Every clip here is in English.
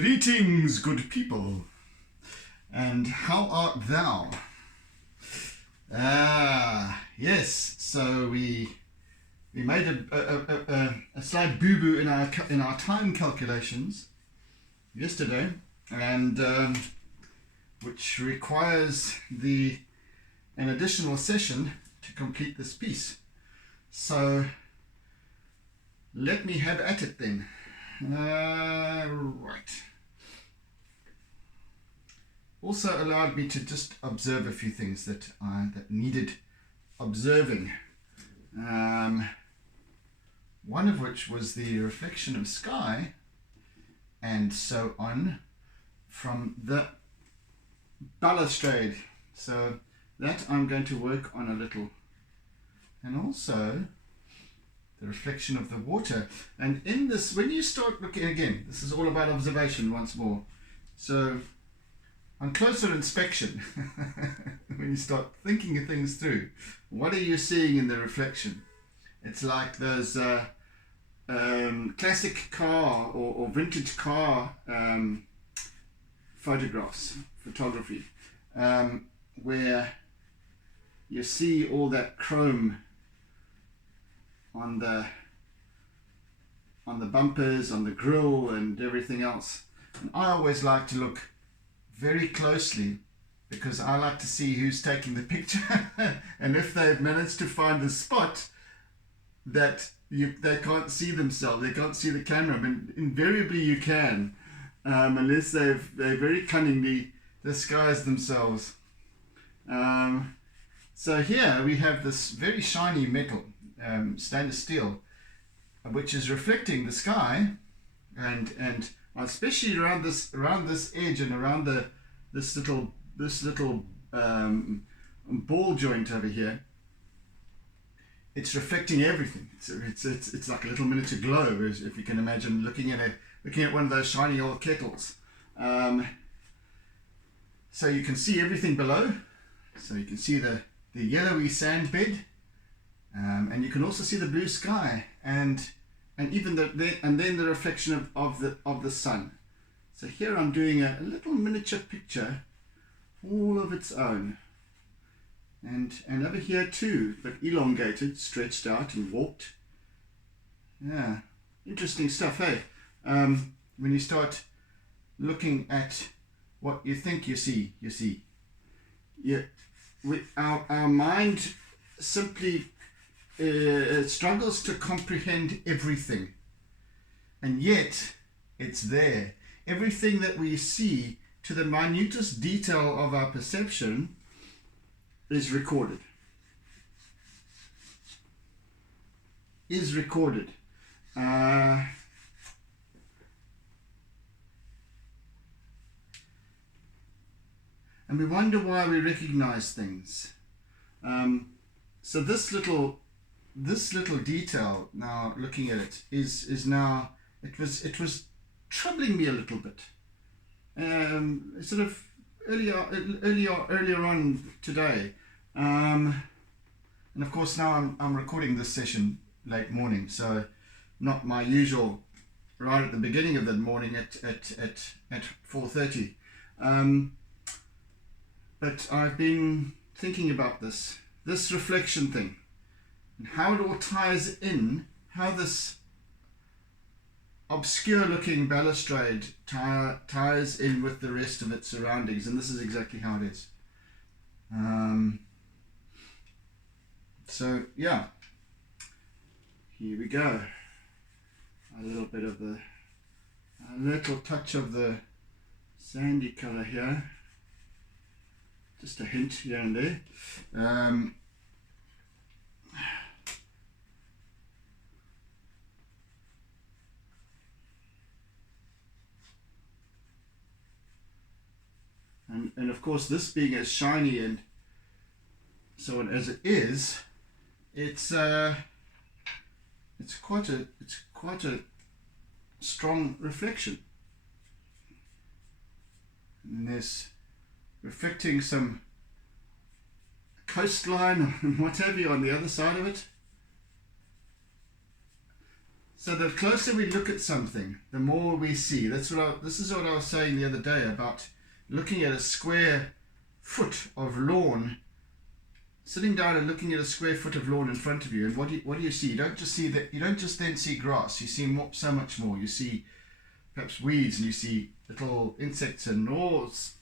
Greetings, good people, and how art thou? Yes, so we made a slight boo-boo in our time calculations yesterday, and which requires an additional session to complete this piece. So let me have at it then. Right. Also allowed me to just observe a few things that needed observing. One of which was the reflection of sky and so on from the balustrade. So that I'm going to work on a little. And also the reflection of the water. And in this, when you start looking again, this is all about observation once more. So on closer inspection, when you start thinking things through, what are you seeing in the reflection? It's like those classic car or vintage car photography, where you see all that chrome on the bumpers, on the grille and everything else. And I always like to look very closely because I like to see who's taking the picture and if they've managed to find a spot that they can't see themselves, they can't see the camera. I mean, invariably you can, unless they very cunningly disguise themselves. So here we have this very shiny metal, stainless steel, which is reflecting the sky, and especially around this edge and around this little ball joint over here. It's reflecting everything. It's like a little miniature globe, if you can imagine looking at one of those shiny old kettles. So you can see everything below. So you can see the yellowy sand bed, and you can also see the blue sky, and even then the reflection of the sun. So here I'm doing a little miniature picture, all of its own, and over here too, but elongated, stretched out, and warped. Yeah, interesting stuff, hey? When you start looking at what you think you see. Yeah. Our mind simply struggles to comprehend everything, and yet it's there. Everything that we see, to the minutest detail of our perception, is recorded. And we wonder why we recognize things. So this little detail, now looking at it, is now, it was troubling me a little bit. Sort of earlier on today, and of course now I'm recording this session late morning, so not my usual right at the beginning of the morning at 4:30. But I've been thinking about this reflection thing, and how it all ties in, how this obscure looking balustrade ties in with the rest of its surroundings, and this is exactly how it is. So yeah, here we go. A little touch of the sandy color here. Just a hint here and there. And of course, this being as shiny and so on as it is, it's quite a strong reflection. And there's reflecting some coastline and what have you on the other side of it. So the closer we look at something, the more we see. This is what I was saying the other day about looking at a square foot of lawn, sitting down and looking at a square foot of lawn in front of you, and what do you see? You don't just see that. You don't just then see grass. You see so much more. You see perhaps weeds, and you see little insects and gnaws,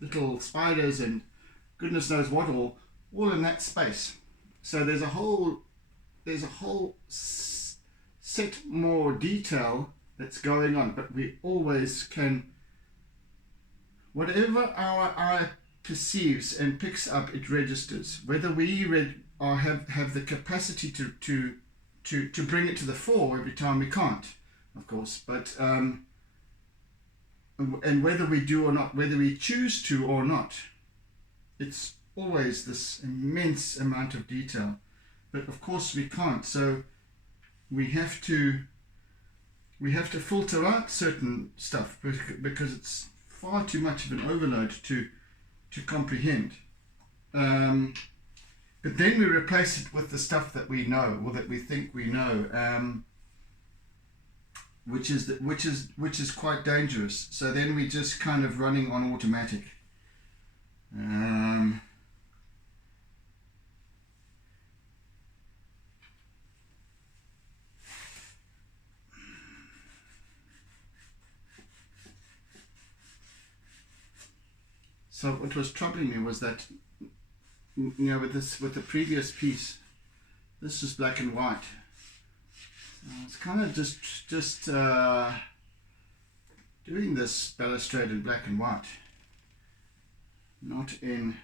little spiders, and goodness knows what all in that space. So there's a whole set more detail that's going on, but we always can, whatever our eye perceives and picks up, it registers. Whether we have the capacity to bring it to the fore every time, we can't, of course, but and whether we do or not, whether we choose to or not, it's always this immense amount of detail. But of course we can't, so we have to filter out certain stuff because it's far too much of an overload to comprehend. But then we replace it with the stuff that we know, or that we think we know, which is quite dangerous. So then we just kind of running on automatic. So what was troubling me was that, you know, with the previous piece, this is black and white. So it's kind of just doing this balustrade in black and white, not in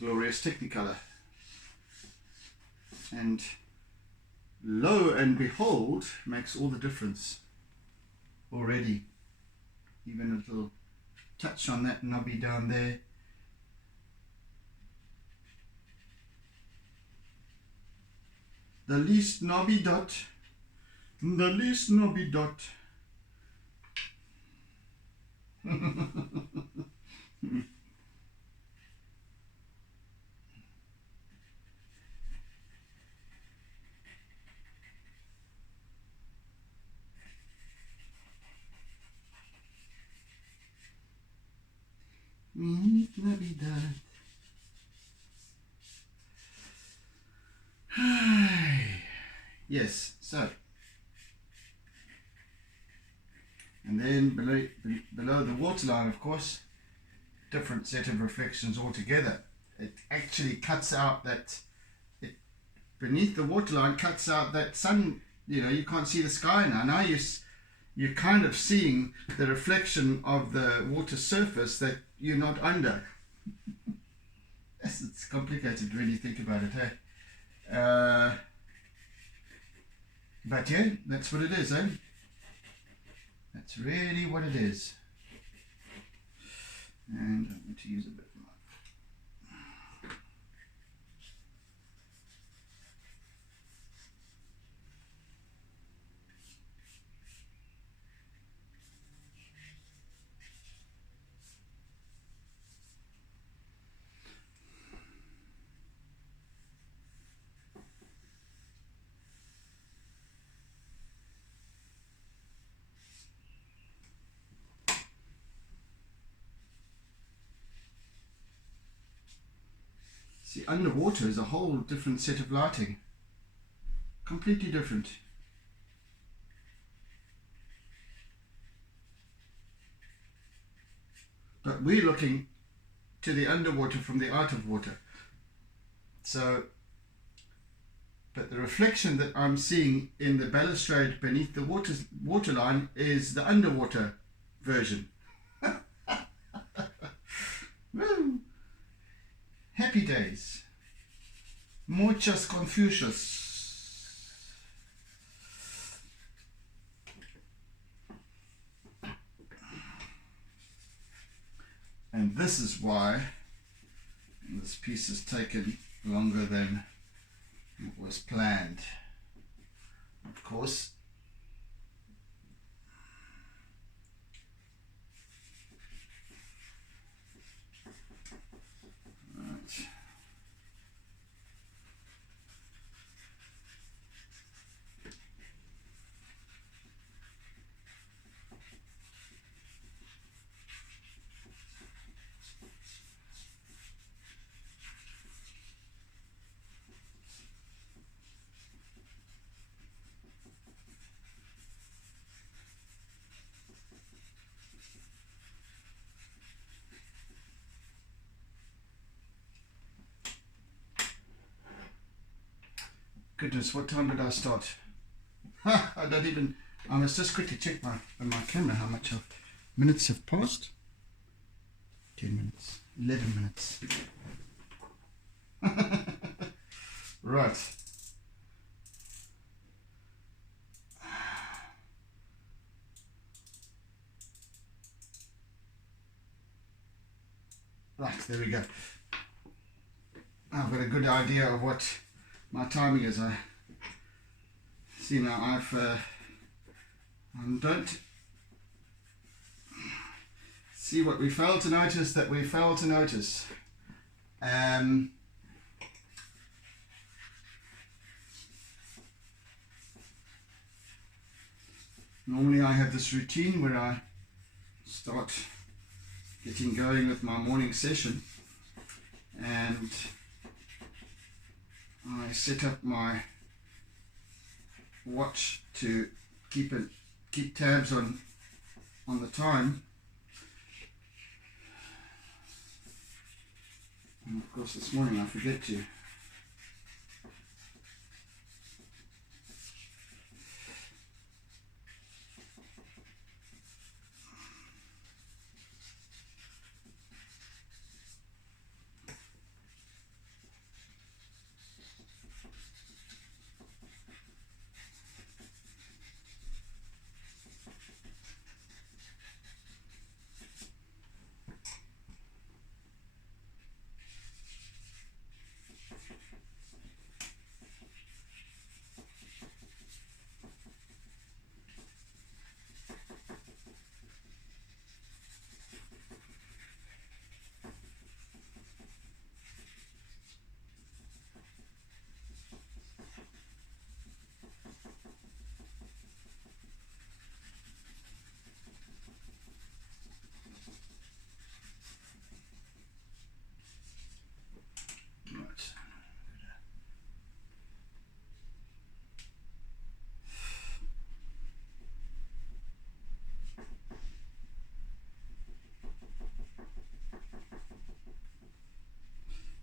glorious Technicolor. And lo and behold, makes all the difference already. Even a little touch on that knobby down there. The least knobby dot. The least knobby dot. Knobby dot. Yes, so, and then below the waterline, of course, different set of reflections altogether. It actually cuts out that, beneath the waterline cuts out that sun, you know, you can't see the sky now. Now you're kind of seeing the reflection of the water surface that you're not under. Yes, it's complicated when you think about it, hey? But yeah, that's what it is, eh? That's really what it is. And I'm going to use a bit more. See, underwater is a whole different set of lighting. Completely different. But we're looking to the underwater from the out of water. So, but the reflection that I'm seeing in the balustrade beneath the waterline is the underwater version. Woo! Happy days. Muchas Confucius. And this is why this piece has taken longer than was planned. Of course, Goodness, what time did I start? I don't even, I must just quickly check on my camera how much of minutes have passed. 10 minutes, 11 minutes. Right. Right, there we go. I've got a good idea of what my timing is. I see now I don't see what we failed to notice that we failed to notice. Normally I have this routine where I start getting going with my morning session, and I set up my watch to keep tabs on the time. And of course this morning I forget to.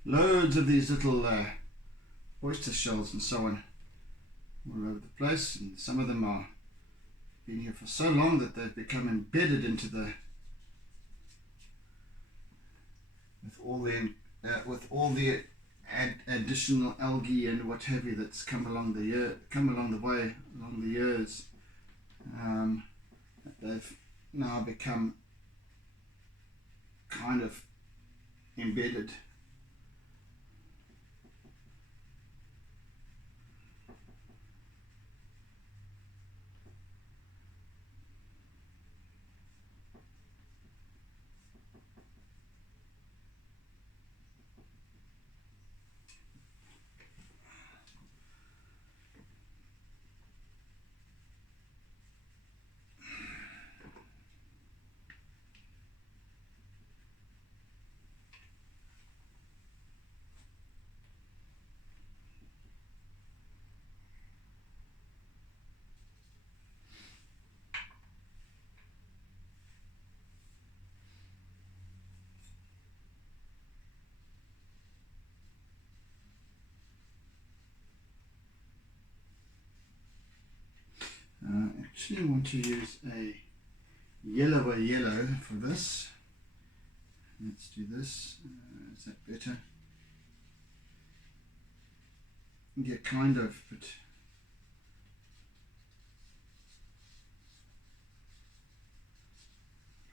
Loads of these little oyster shells and so on all over the place, and some of them are been here for so long that they've become embedded into the with all the additional algae and what have you that's come along the way along the years. They've now become kind of embedded. I actually want to use a yellower yellow for this. Let's do this. Is that better? Yeah, kind of, but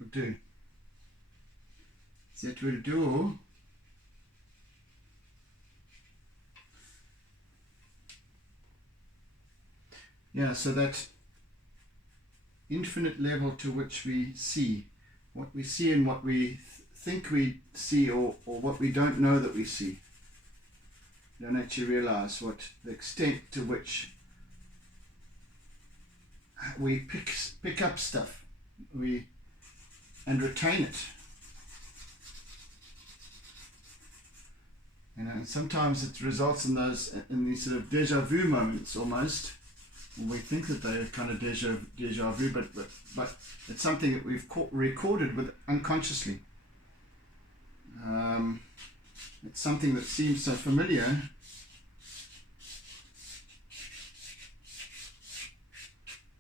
it'll do. That will do. Yeah, so that infinite level to which we see what we see and what we think we see, or what we don't know that we see. We don't actually realize what the extent to which we pick up stuff and retain it. You know, and sometimes it results in these sort of deja vu moments almost. We think that they're kind of deja vu, but it's something that we've recorded with unconsciously. It's something that seems so familiar,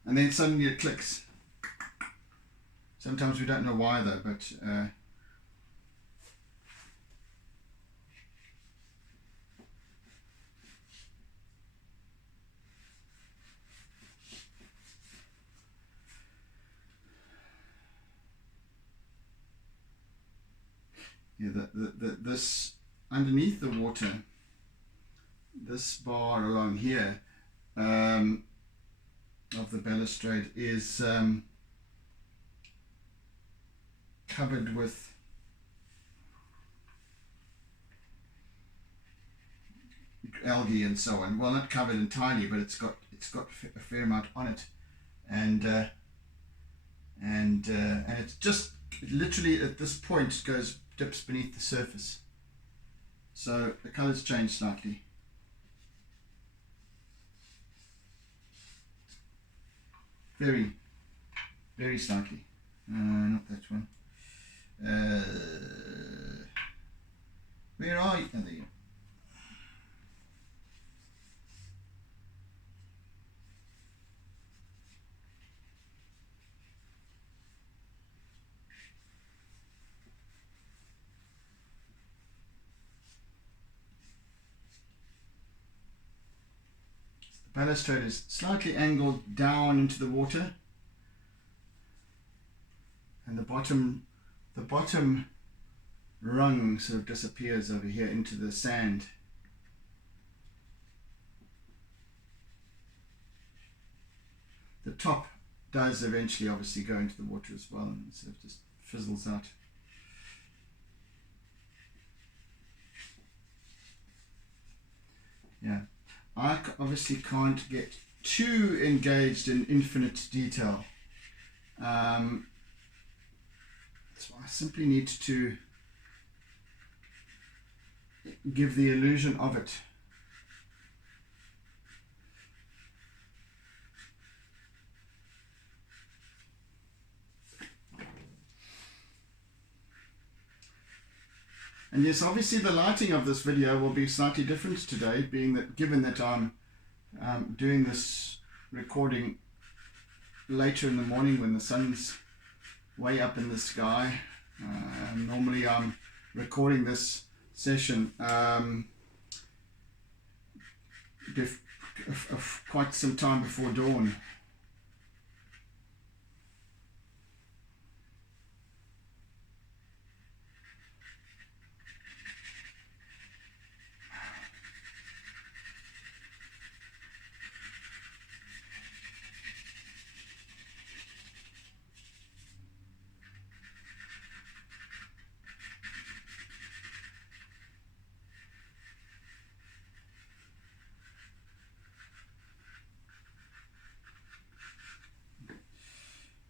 and then suddenly it clicks. Sometimes we don't know why though, but yeah, this underneath the water, this bar along here of the balustrade is covered with algae and so on. Well, not covered entirely, but it's got a fair amount on it, and it's just literally at this point dips beneath the surface, so the colors change slightly. Very, very slightly. Not that one. Where are you? Oh, there you go. The balustrade is slightly angled down into the water, and the bottom rung sort of disappears over here into the sand. The top does eventually obviously go into the water as well, and sort of just fizzles out. Yeah, I obviously can't get too engaged in infinite detail. So I simply need to give the illusion of it. And yes, obviously the lighting of this video will be slightly different today, being that given that I'm doing this recording later in the morning when the sun's way up in the sky. Normally I'm recording this session quite some time before dawn.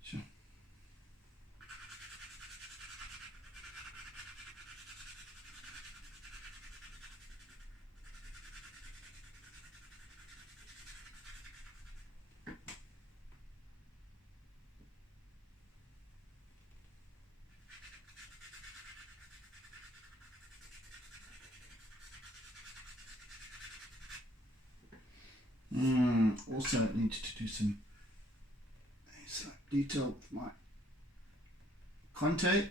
Sure. Also need to do some slight detail with my Conte.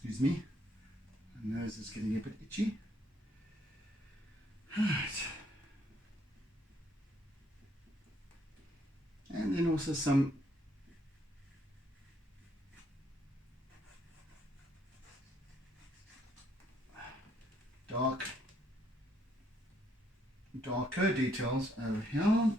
Excuse me, my nose is getting a bit itchy. Right. And then also some dark darker details over here.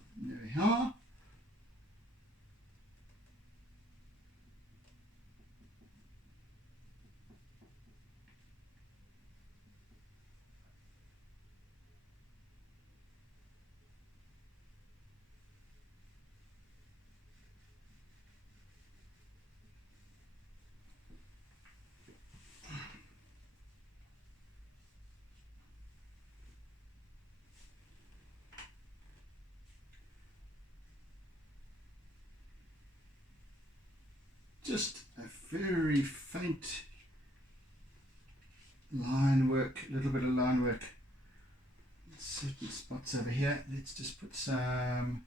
Just a very faint line work, a little bit of line work in certain spots over here. Let's just put some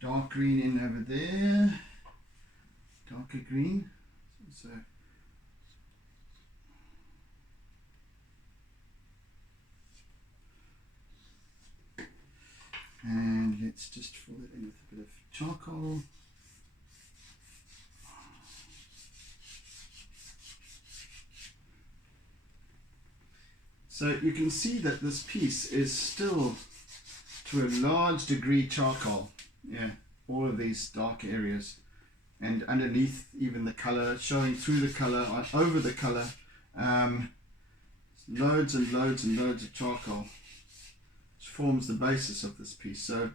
dark green in over there, darker green. So and let's just fill it in with a bit of charcoal. So you can see that this piece is still to a large degree charcoal. Yeah, all of these dark areas, and underneath even the color, showing through the color, over the color, loads and loads and loads of charcoal, which forms the basis of this piece. So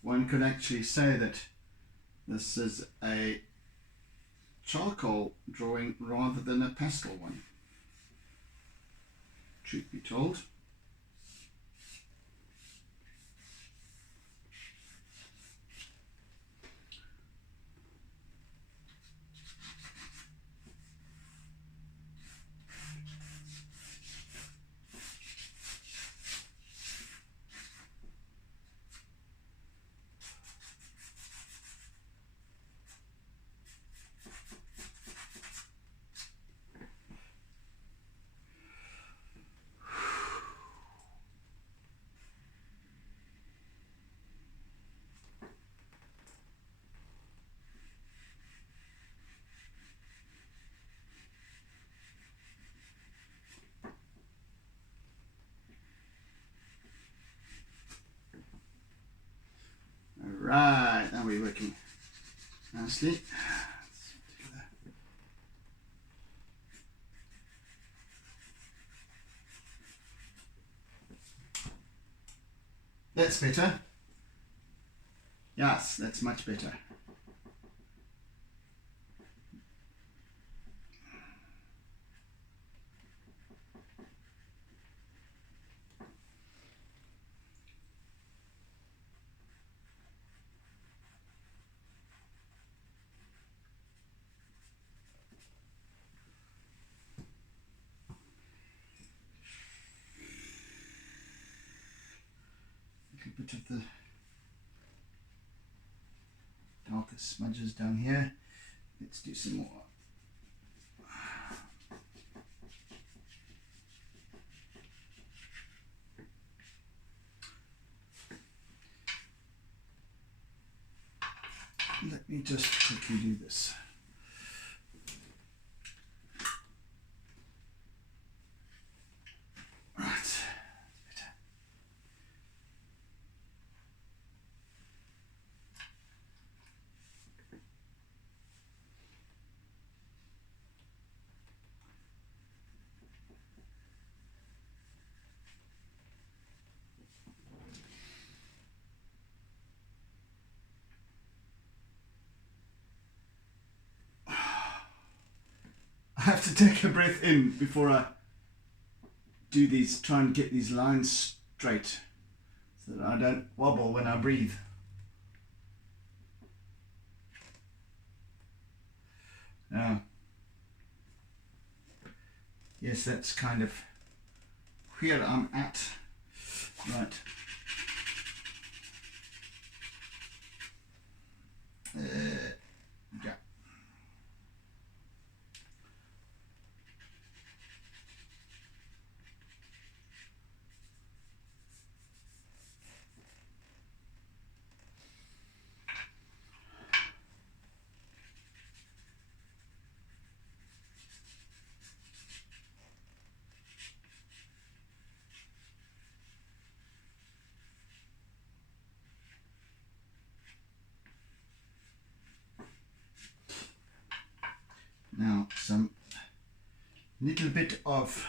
one could actually say that this is a charcoal drawing rather than a pastel one, truth be told. Right, now we're working nicely. That's better. Yes, that's much better. A bit of the darker smudges down here. Let's do some more. Let me just quickly do this. Right. I have to take a breath in before I do these, try and get these lines straight so that I don't wobble when I breathe. Now, yes, that's kind of where I'm at. Right. Yeah. little bit of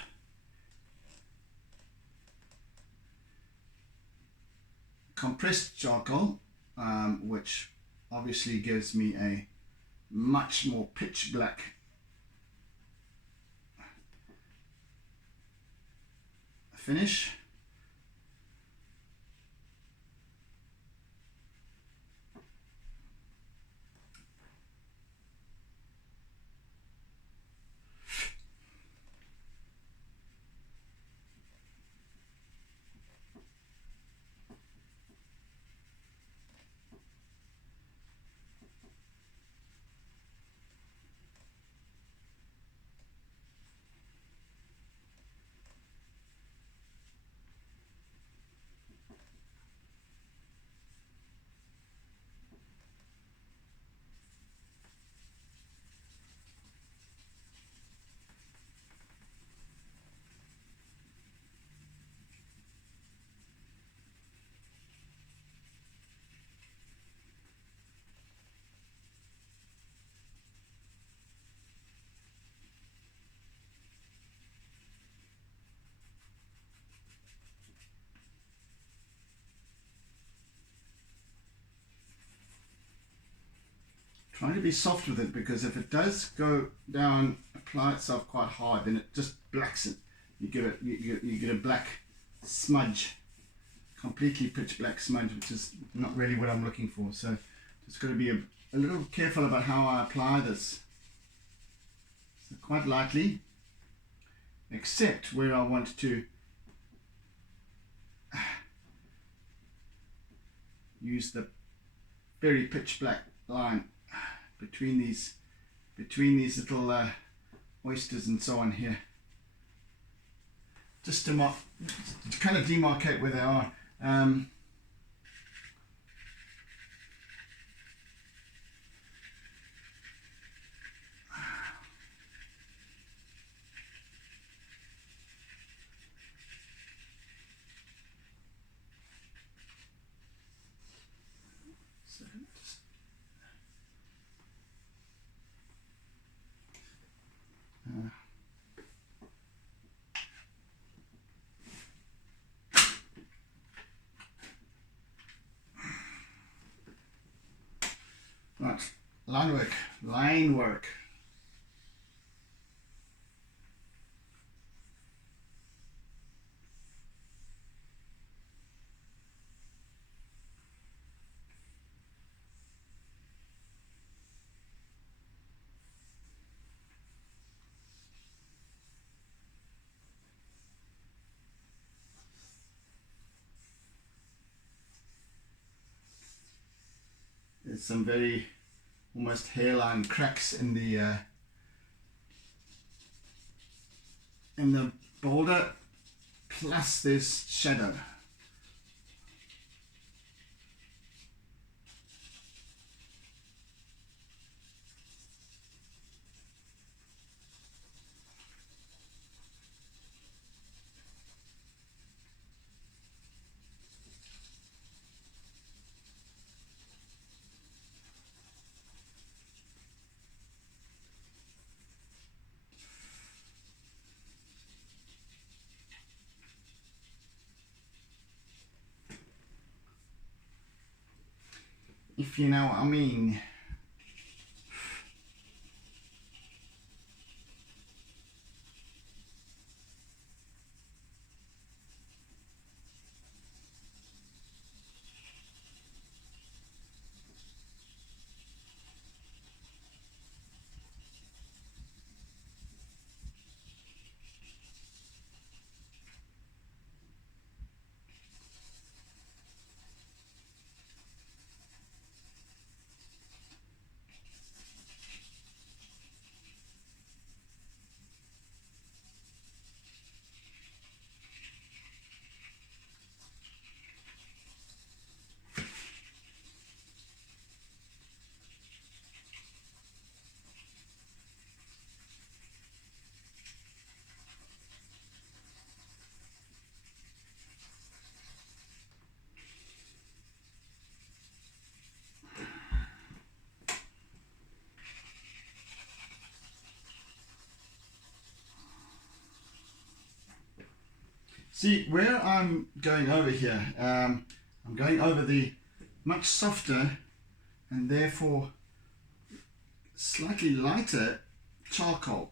compressed charcoal, which obviously gives me a much more pitch black finish. Trying to be soft with it, because if it does go down, apply itself quite hard, then it just blacks it. You get a black smudge, completely pitch black smudge, which is not really what I'm looking for. So just got to be a little careful about how I apply this. So quite lightly, except where I want to use the very pitch black line between these little oysters and so on here, just to kind of demarcate where they are. Right, line work. There's some very almost hairline cracks in the boulder, plus this shadow. If you know what I mean. See, where I'm going over here, I'm going over the much softer and therefore slightly lighter charcoal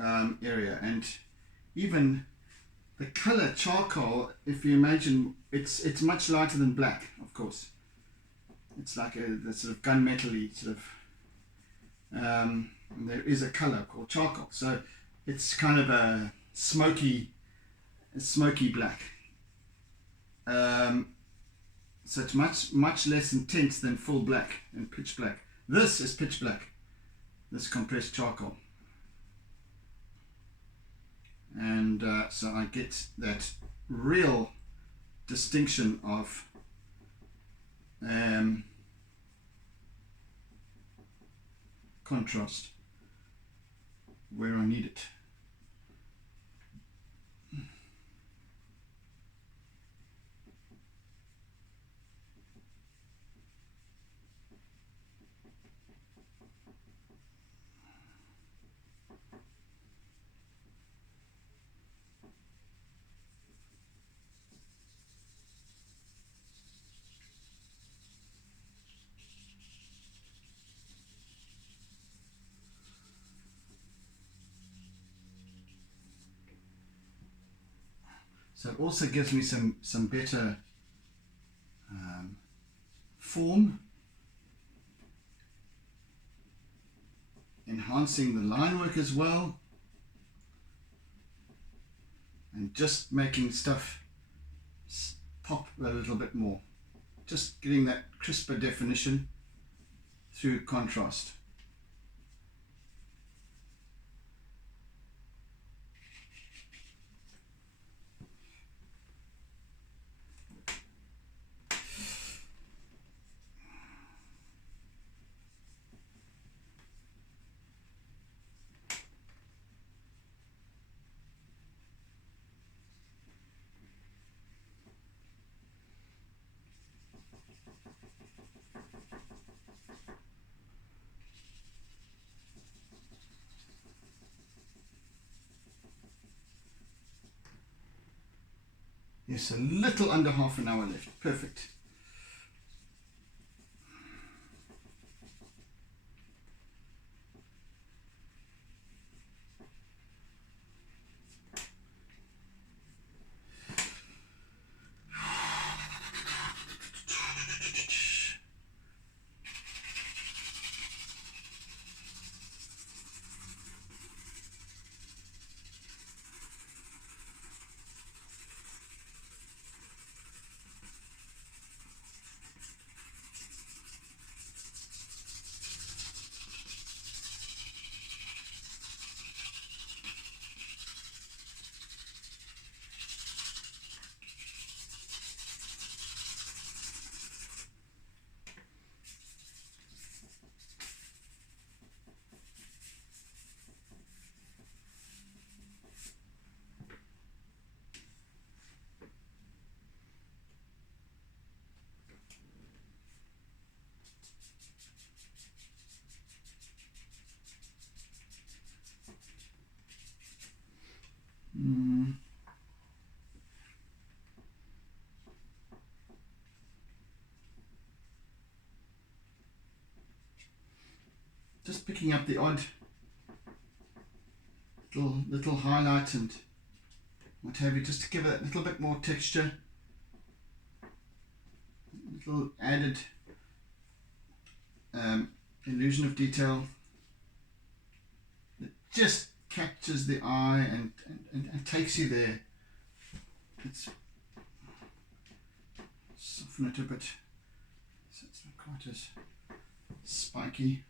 area, and even the color charcoal, if you imagine, it's much lighter than black, of course. It's like the sort of gunmetal-y sort of, and there is a color called charcoal, so it's kind of a smoky black. So it's much less intense than full black and pitch black. This is pitch black, this compressed charcoal. And so I get that real distinction of contrast where I need it. So it also gives me some better form, enhancing the line work as well, and just making stuff pop a little bit more, just getting that crisper definition through contrast. Yes, a little under half an hour left. Perfect. Just picking up the odd little highlight and what have you, just to give it a little bit more texture, a little added illusion of detail that just captures the eye and takes you there. Let's soften it a bit so it's not quite as spiky.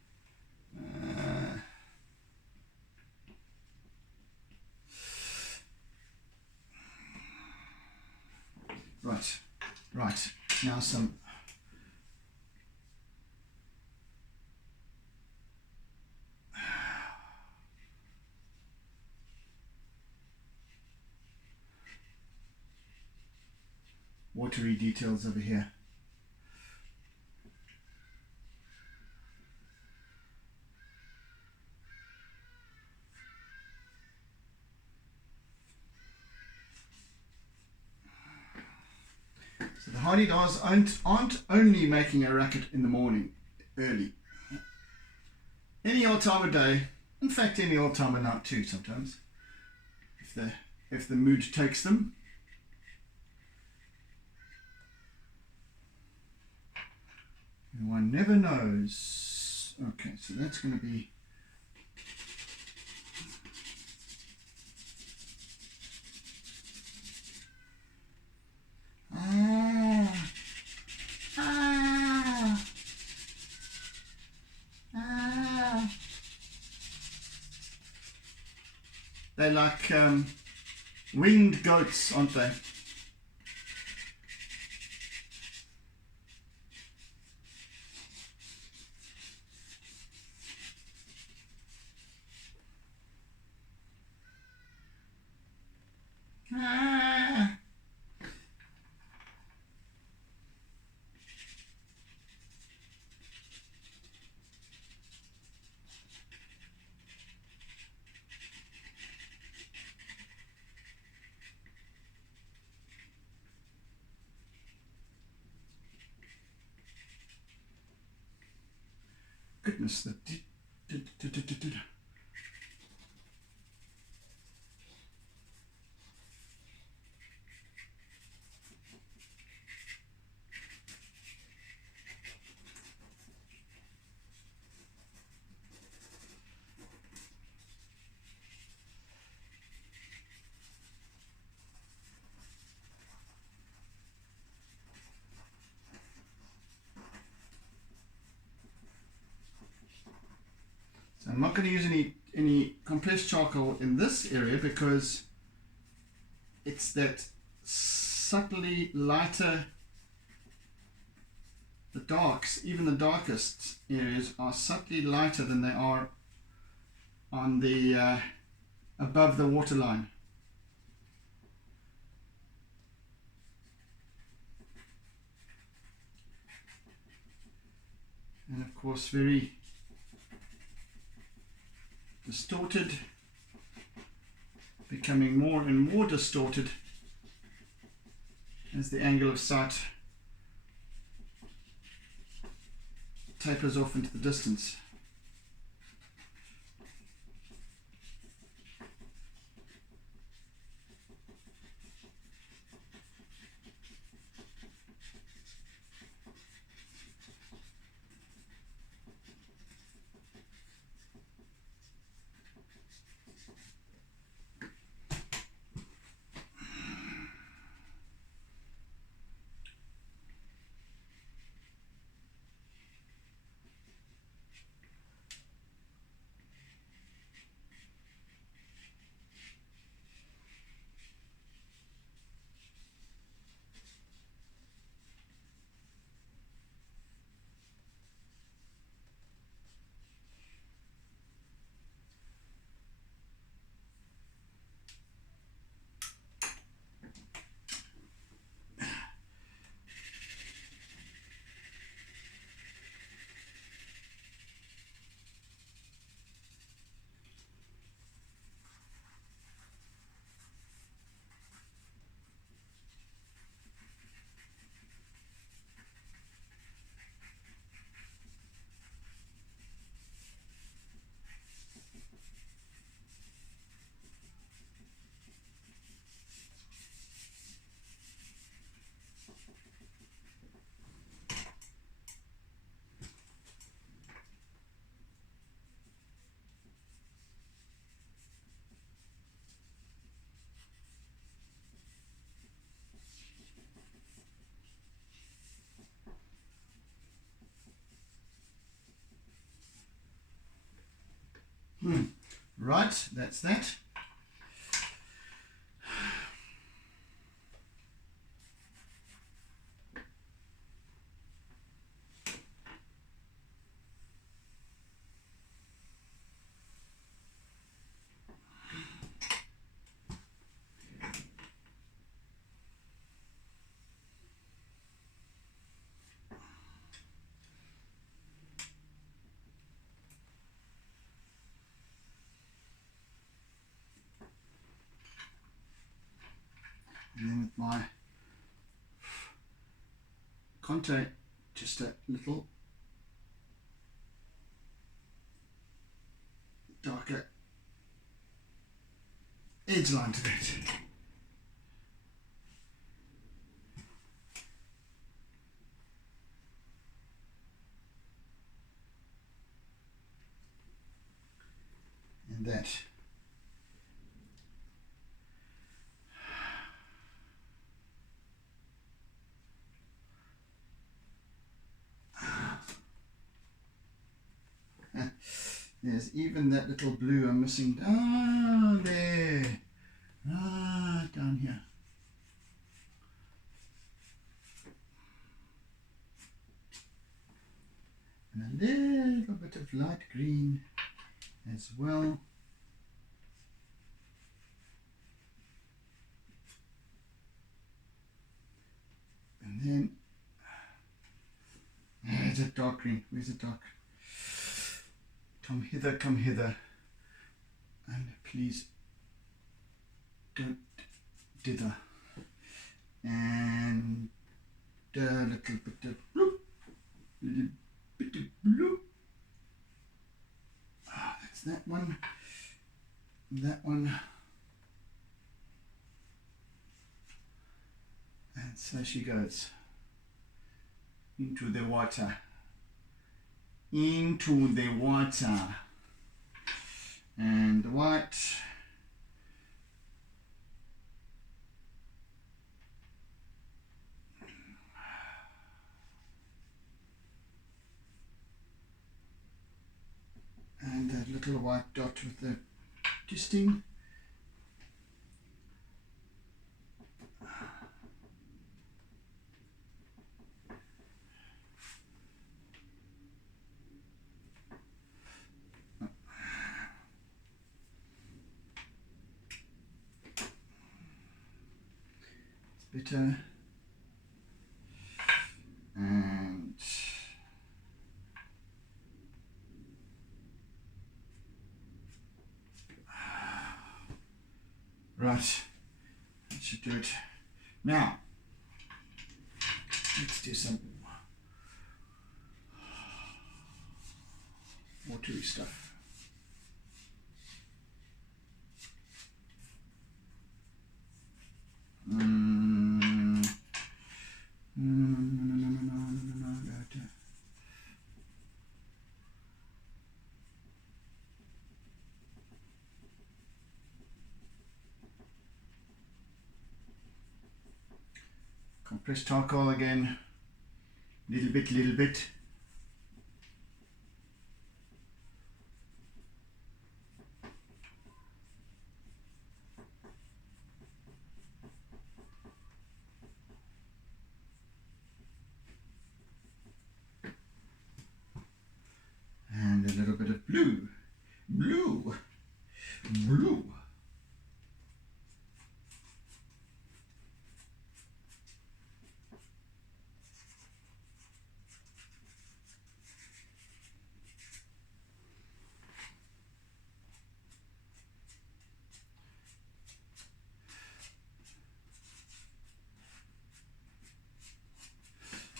Right, now some watery details over here. Hardy-Dars aren't only making a racket in the morning, early. Any old time of day, in fact any old time of night too sometimes, if the mood takes them. And one never knows. Okay, so that's going to be... They're like winged goats, aren't they? Goodness, the So I'm not going to use any compressed charcoal in this area because it's that subtly lighter, the darks, even the darkest areas are subtly lighter than they are on the above the waterline. And of course very distorted, becoming more and more distorted as the angle of sight tapers off into the distance. Right, that's that. And then with my contour just a little darker edge line to that. And that. There's even that little blue I'm missing. Ah, there. Ah, down here. And a little bit of light green as well. And then, there's a dark green. Where's the dark? Come hither, and please don't dither. And a little bit of blue, little bit of blue. Ah, that's that one. That one. And so she goes into the water. Into the water. And the white. And a little white dot with the twisting. Bitter and right, that should do it. Now let's do some watery stuff. Compressed charcoal again, little bit. And a little bit of blue.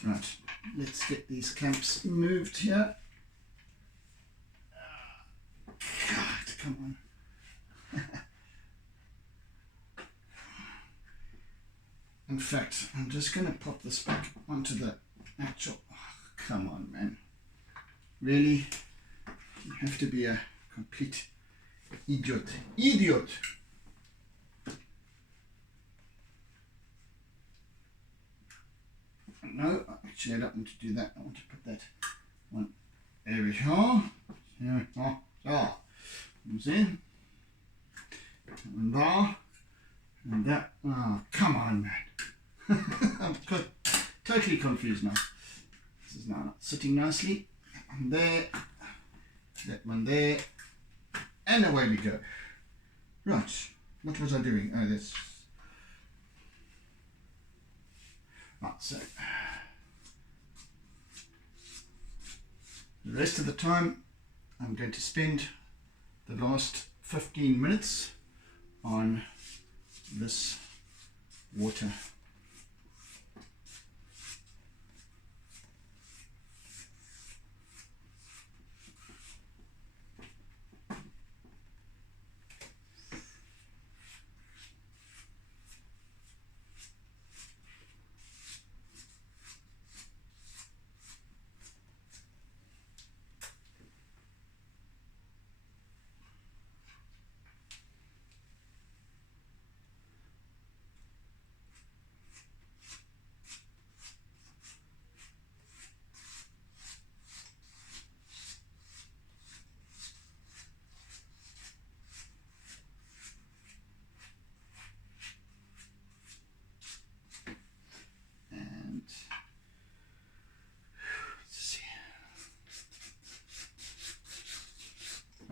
Right, let's get these clamps moved here. God, come on. In fact, I'm just going to pop this back onto the actual... Oh, come on, man. Really? You have to be a complete idiot. Idiot! No, actually I don't want to do that. I want to put that one. There we go. Here we go. So, you see? And there. And that. Oh, come on, man. I'm totally confused now. This is now not sitting nicely. That one there. That one there. And away we go. Right. What was I doing? Oh, this. Right, so the rest of the time I'm going to spend the last 15 minutes on this water.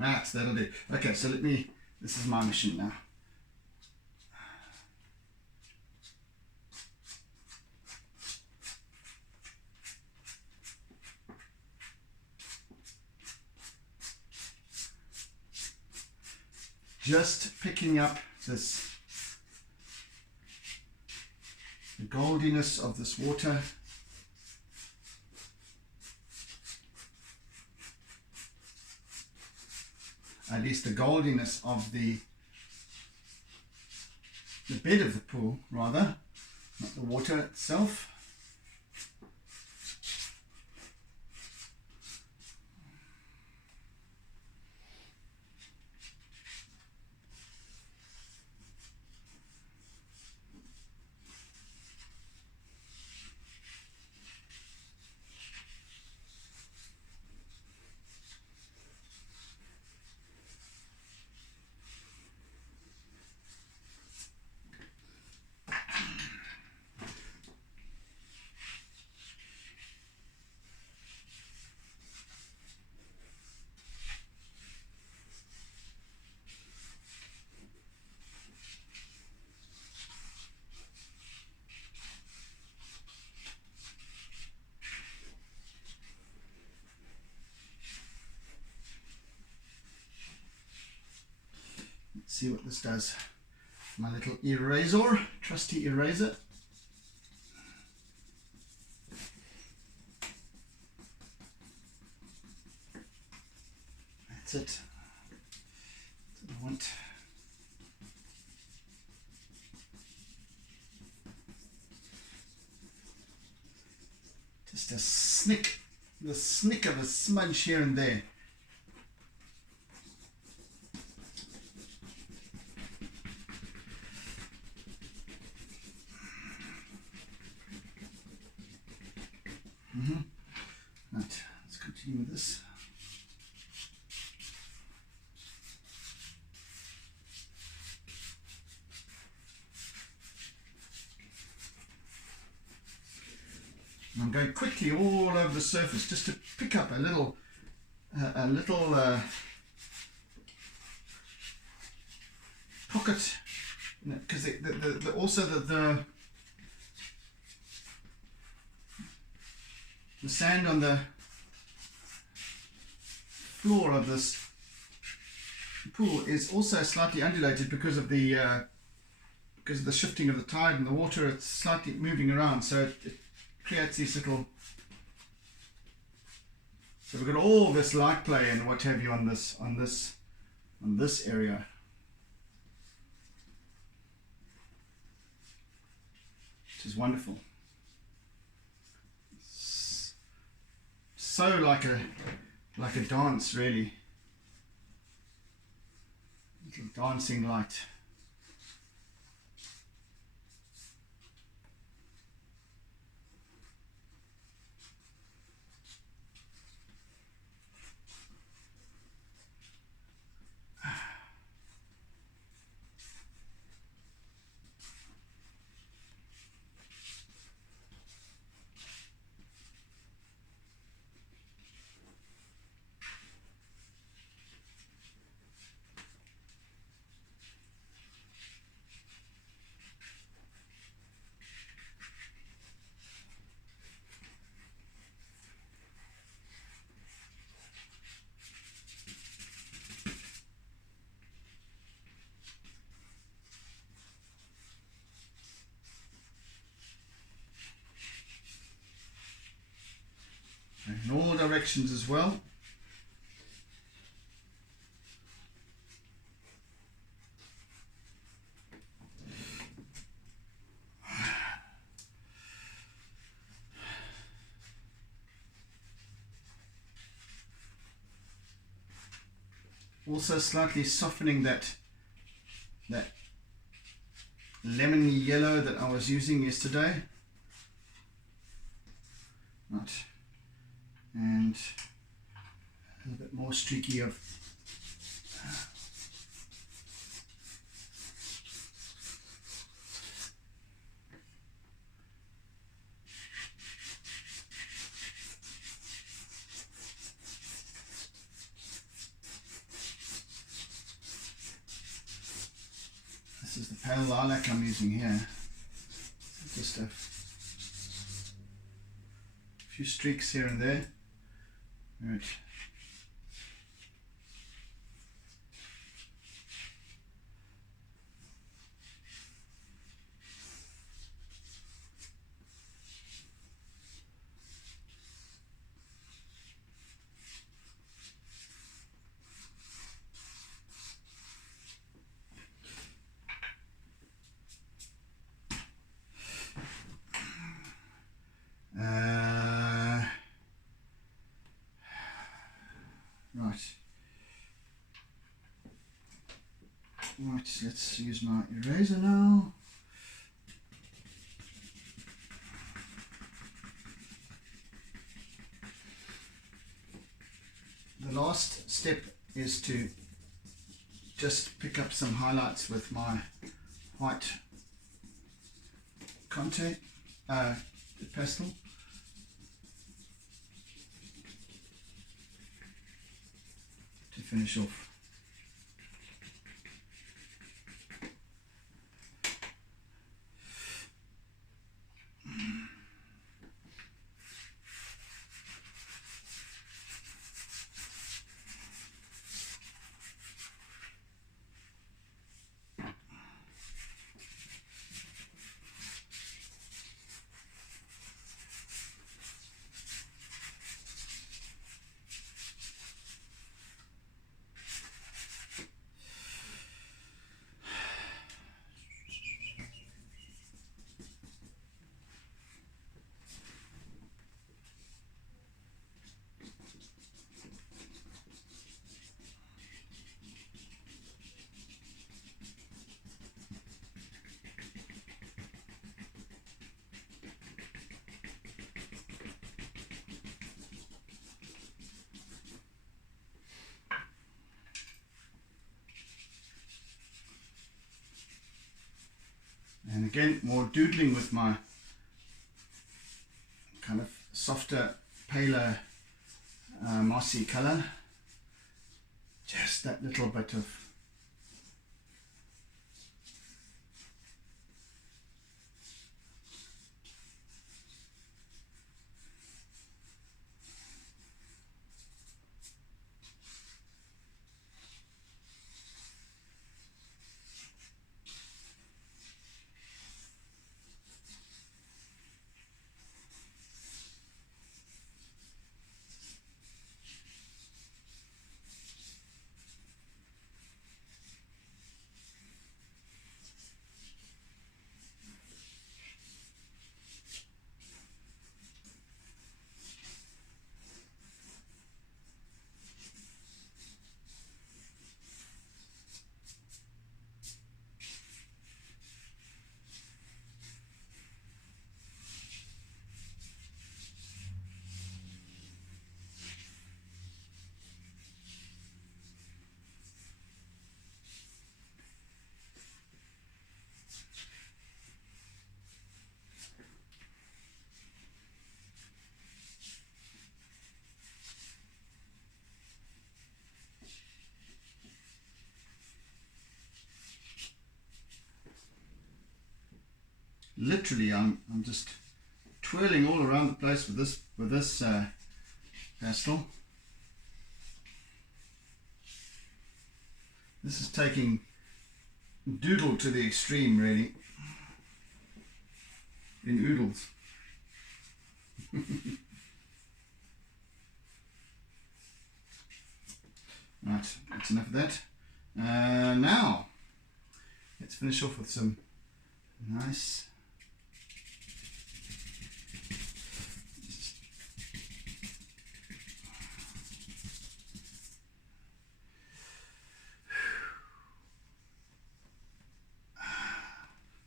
Right, that'll do. Okay, so this is my mission now. Just picking up the goldiness of this water. At least the goldiness of the bed of the pool, rather, not the water itself. Let's see what this does. My little eraser, trusty eraser. That's it. That's what I want. Just a snick, the snick of a smudge here and there. Right, let's continue with this. I'm going quickly all over the surface just to pick up a little pocket, because also the sand on the floor of this pool is also slightly undulated because of the shifting of the tide and the water. It's slightly moving around, so it creates these little. So we've got all this light play and what have you on this area. Which is wonderful. So like a dance, really. Little dancing light. In all directions as well. Also slightly softening that lemony yellow that I was using yesterday. Right. And a little bit more streaky of is the pale lilac I'm using here. Just a few streaks here and there. Right. Right, let's use my eraser now. The last step is to just pick up some highlights with my white Conte pastel. To finish off. And again, more doodling with my kind of softer, paler, mossy colour. Just that little bit of literally I'm just twirling all around the place with this pastel. This is taking doodle to the extreme, really, in oodles. Right, that's enough of that. Now let's finish off with some nice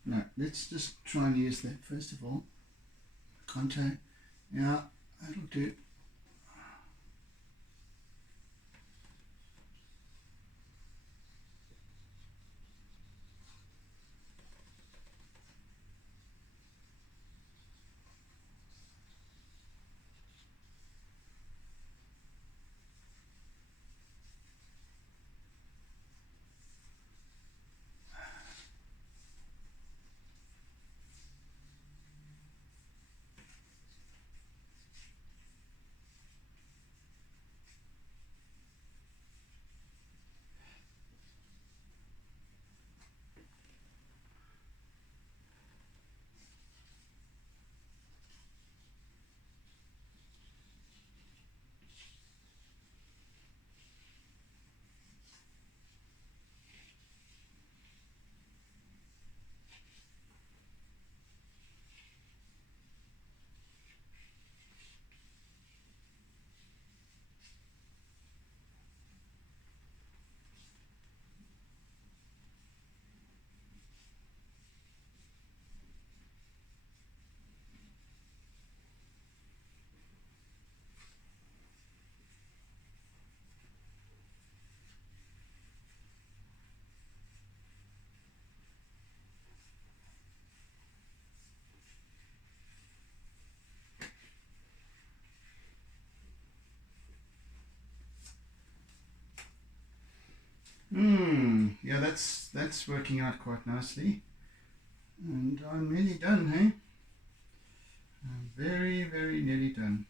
no, let's just try and use that first of all. Contact, yeah, that'll do. that's working out quite nicely. And I'm nearly done, hey? I'm very, very nearly done.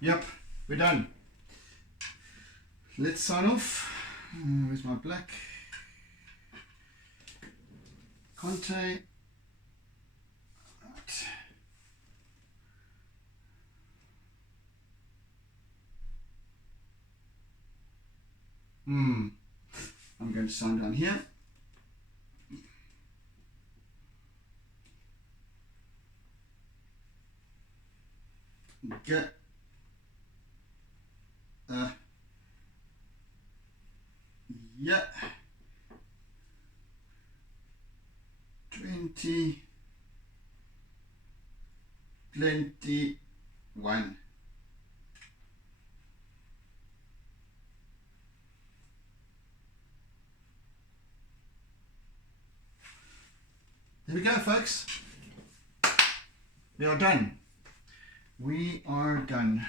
Yep, we're done. Let's sign off. Where's my black? Conte. Right. I'm going to sign down here. Get yeah, 2021. There we go, folks. We are done. We are done.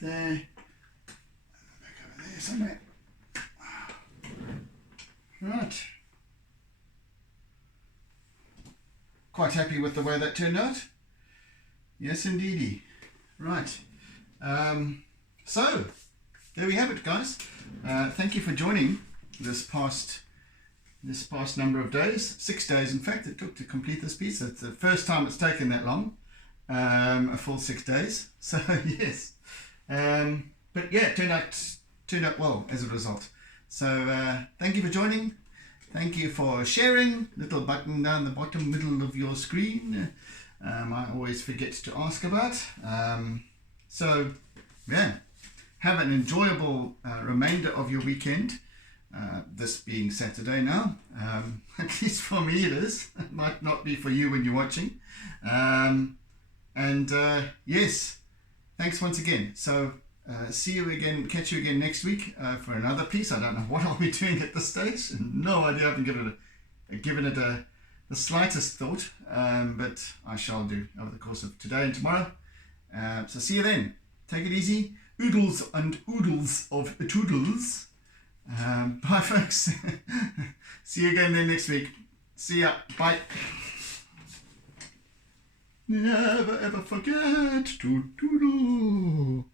There. Back over there somewhere. Right. Quite happy with the way that turned out. Yes, indeedy. Right. So, there we have it, guys. Thank you for joining this past number of days. 6 days, in fact, it took to complete this piece. It's the first time it's taken that long. A full 6 days. So, yes. But yeah, turned out well as a result. So thank you for joining. Thank you for sharing. Little button down the bottom middle of your screen. I always forget to ask about. So yeah, have an enjoyable remainder of your weekend. This being Saturday now. At least for me it is. It might not be for you when you're watching. Yes, thanks once again. So see you again, catch you again next week for another piece. I don't know what I'll be doing at this stage. No idea. I haven't given it the slightest thought, but I shall do over the course of today and tomorrow. So see you then. Take it easy. Oodles and oodles of toodles. Bye, folks. See you again then next week. See ya. Bye. Never ever forget to doodle.